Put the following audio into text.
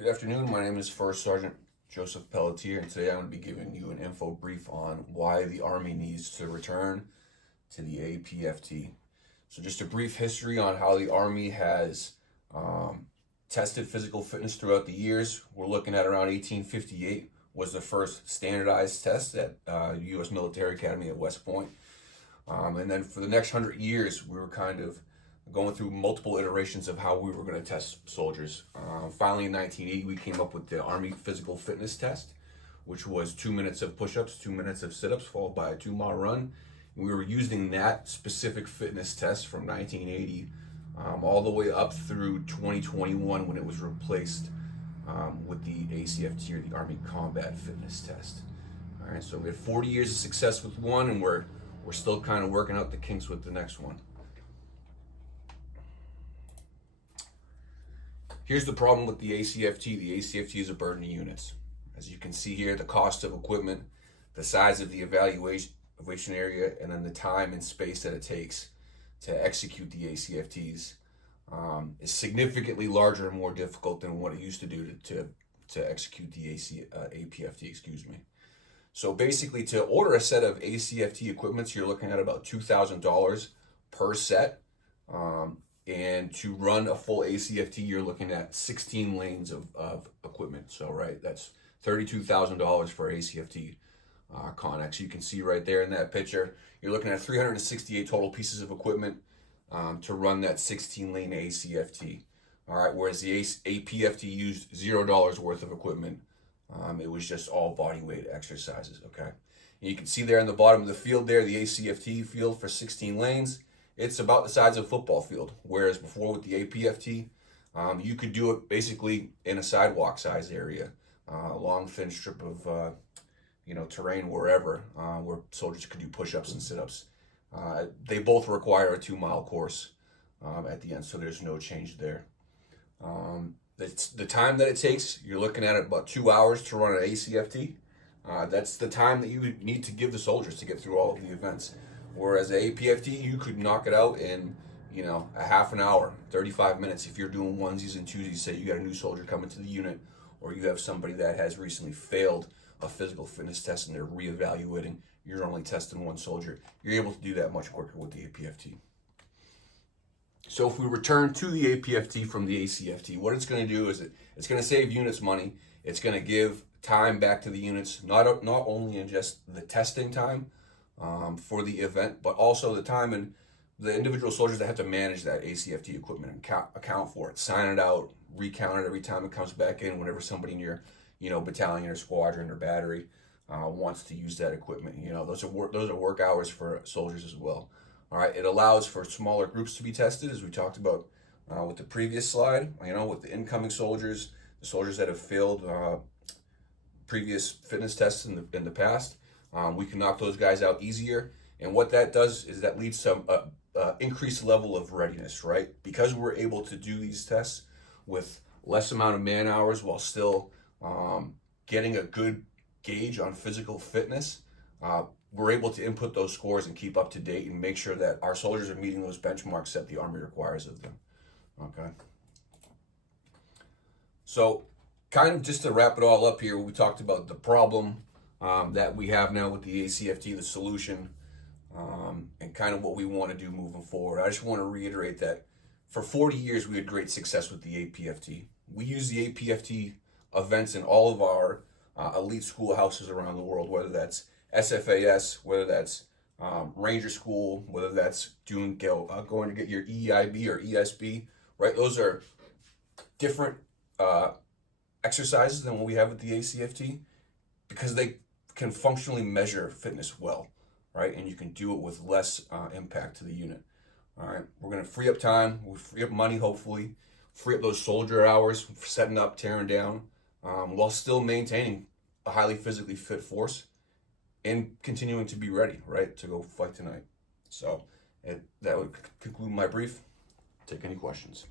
Good afternoon. My name is First Sergeant Joseph Pelletier, and today I'm going to be giving you an info brief on why the Army needs to return to the Apft. So just a brief history on how the Army has tested physical fitness throughout the years. We're looking at around 1858 was the first standardized test at U.S. Military Academy at West Point. And then for the next 100 years, we were kind of going through multiple iterations of how we were going to test soldiers. Finally, in 1980, we came up with the Army Physical Fitness Test, which was 2 minutes of push-ups, 2 minutes of sit-ups, followed by a 2-mile run. And we were using that specific fitness test from 1980 all the way up through 2021 when it was replaced with the Acft, or the Army Combat Fitness Test. All right, so we had 40 years of success with one, and we're still kind of working out the kinks with the next one. Here's the problem with the Acft. The Acft is a burden of units. As you can see here, the cost of equipment, the size of the evaluation area, and then the time and space that it takes to execute the Acfts is significantly larger and more difficult than what it used to do to execute the Apft, excuse me. So basically, to order a set of Acft equipment, you're looking at about $2,000 per set. And to run a full Acft, you're looking at 16 lanes of equipment. So, right, that's $32,000 for Acft Connex. You can see right there in that picture, you're looking at 368 total pieces of equipment to run that 16-lane Acft. All right, whereas the Apft used $0 worth of equipment. It was just all body weight exercises, okay? And you can see there in the bottom of the field there, the Acft field for 16 lanes. It's about the size of a football field, whereas before with the Apft, you could do it basically in a sidewalk size area, a long thin strip of terrain wherever, where soldiers could do push-ups and sit-ups. They both require a 2-mile course at the end, so there's no change there. The time that it takes, you're looking at about 2 hours to run an Acft. That's the time that you would need to give the soldiers to get through all of the events. Whereas the Apft, you could knock it out in, a half an hour, 35 minutes. If you're doing onesies and twosies, say you got a new soldier coming to the unit, or you have somebody that has recently failed a physical fitness test and they're reevaluating, you're only testing one soldier. You're able to do that much quicker with the Apft. So if we return to the Apft from the Acft, what it's going to do is it's going to save units money. It's going to give time back to the units, not only in just the testing time, for the event, but also the time and the individual soldiers that have to manage that Acft equipment and account for it, sign it out, recount it every time it comes back in, whenever somebody in your battalion or squadron or battery wants to use that equipment. Those are work hours for soldiers as well. All right, it allows for smaller groups to be tested, as we talked about with the previous slide. With the incoming soldiers, the soldiers that have failed previous fitness tests in the past. We can knock those guys out easier, and what that does is that leads to increased level of readiness, right? Because we're able to do these tests with less amount of man hours while still getting a good gauge on physical fitness, we're able to input those scores and keep up to date and make sure that our soldiers are meeting those benchmarks that the Army requires of them, okay? So kind of just to wrap it all up here, we talked about the problem that we have now with the Acft, the solution, and kind of what we want to do moving forward. I just want to reiterate that for 40 years we had great success with the Apft. We use the Apft events in all of our elite schoolhouses around the world, whether that's SFAS, whether that's Ranger School, whether that's going to get your EIB or ESB, right? Those are different exercises than what we have with the Acft because they can functionally measure fitness well, right? And you can do it with less impact to the unit. All right, we're going to free up time, we'll free up money, hopefully, free up those soldier hours, setting up, tearing down, while still maintaining a highly physically fit force and continuing to be ready, right, to go fight tonight. So that would conclude my brief. Take any questions.